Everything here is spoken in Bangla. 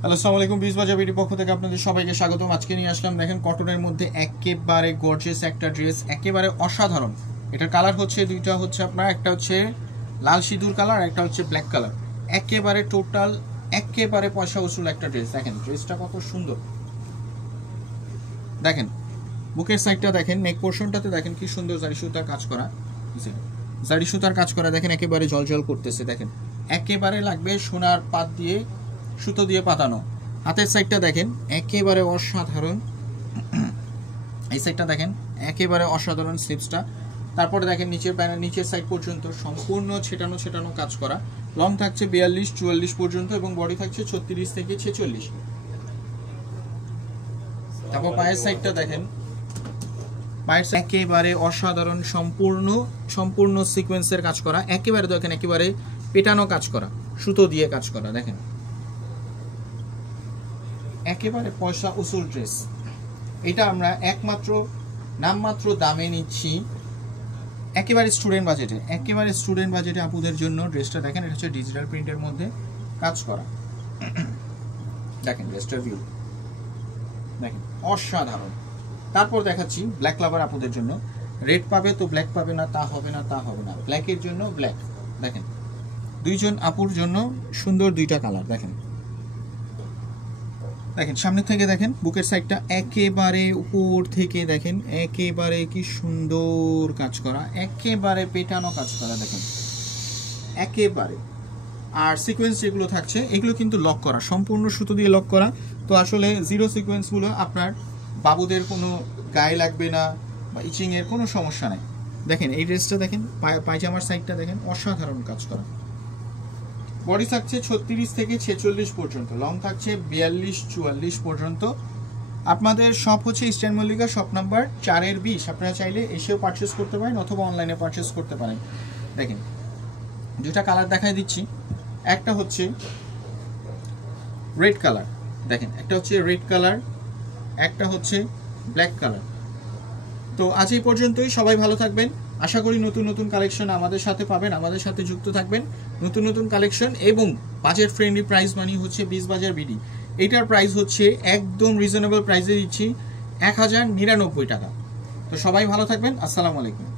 হ্যালো, আসসালামু আলাইকুম। বিশ বাজার বিডি পক্ষ থেকে আপনাদের সবাইকে স্বাগতম। আজকে নিয়ে আসলাম, দেখেন, কটনের মধ্যে একেবারে গর্জিয়াস একটা ড্রেস, একেবারে অসাধারণ। এটার কালার হচ্ছে দুইটা, হচ্ছে আপনার একটা হচ্ছে লাল সিঁদুর কালার, একটা হচ্ছে ব্ল্যাক কালার। একেবারে টোটাল একেবারে পয়সা উসুল একটা ড্রেস। দেখেন ড্রেসটা কত সুন্দর। দেখেন বুকের সাইডটা দেখেন, নেক পোর্শনটাতে দেখেন কি সুন্দর জারি সুতার কাজ করা, জারি সুতার কাজ করা। দেখেন একেবারে জলজল করতেছে। দেখেন একেবারে লাগবে সোনার পাত দিয়ে, সুতো দিয়ে পাতানো। হাতের সাইডটা দেখেন একেবারে অসাধারণ। এই সাইডটা দেখেন একেবারে অসাধারণ স্লিপসটা। তারপরে দেখেন নিচের প্যানেল, নিচের সাইড পর্যন্ত সম্পূর্ণ ছেটানো ছেটানো কাজ করা। লং থাকছে 42-44 পর্যন্ত এবং বডি থাকছে 36 থেকে 46। তারপর পায়ের সাইডটা দেখেন, পায়ের একেবারে অসাধারণ, সম্পূর্ণ সিকোয়েন্সের কাজ করা। একেবারে দেখেন একেবারে পেটানো কাজ করা, সুতো দিয়ে কাজ করা। দেখেন একেবারে পয়সা উসুল ড্রেস। এটা আমরা একমাত্র নামমাত্র দামে নিচ্ছি, একেবারে স্টুডেন্ট বাজেটে আপুদের জন্য ড্রেসটা। দেখেন এটা হচ্ছে ডিজিটাল প্রিন্টের মধ্যে কাজ করা। দেখেন ড্রেসটার ভিউ দেখেন অসাধারণ। তারপর দেখাচ্ছি ব্ল্যাক লাভার আপুদের জন্য। রেড পাবে তো ব্ল্যাক পাবে না, তা হবে না। ব্ল্যাকের জন্য ব্ল্যাক। দেখেন দুইজন আপুর জন্য সুন্দর দুইটা কালার। দেখেন সামনে থেকে দেখেন, বুকের সাইডটা একেবারে উপর থেকে দেখেন একেবারে কি সুন্দর কাজ করা, একেবারে পেটানো কাজ করা। দেখেন একেবারে। আর সিকোয়েন্স যেগুলো থাকছে এগুলো কিন্তু লক করা, সম্পূর্ণ সুতো দিয়ে লক করা। তো আসলে জিরো সিকোয়েন্সগুলো আপনার বাবুদের কোনো গায়ে লাগবে না বা ইচিংয়ের কোনো সমস্যা নেই। দেখেন এই ড্রেসটা দেখেন, পায়জামার সাইডটা দেখেন অসাধারণ কাজ করা। বডি থাকছে 36 থেকে 46 পর্যন্ত, লং থাকছে 42-44 পর্যন্ত। আপনাদের শপ হচ্ছে ইস্টার্ন মল্লিকা, শপ নাম্বার 4-20। আপনারা চাইলে এসেও পারচেস করতে পারেন অথবা অনলাইনে পারচেস করতে পারেন। দেখেন দুটা কালার দেখাই দিচ্ছি। একটা হচ্ছে রেড কালার, দেখেন একটা হচ্ছে রেড কালার, একটা হচ্ছে ব্ল্যাক কালার। তো আজ এই পর্যন্তই। সবাই ভালো থাকবেন। আশা করি নতুন নতুন কালেকশন আমাদের সাথে পাবেন, আমাদের সাথে যুক্ত থাকবেন। নতুন কালেকশন এবং বাজেট ফ্রেন্ডলি প্রাইস মানি হচ্ছে 20 বাজার বিডি। এটার প্রাইস হচ্ছে একদম রিজনেবল প্রাইসে দিচ্ছি 1099 টাকা। তো সবাই ভালো থাকবেন। আসসালামু আলাইকুম।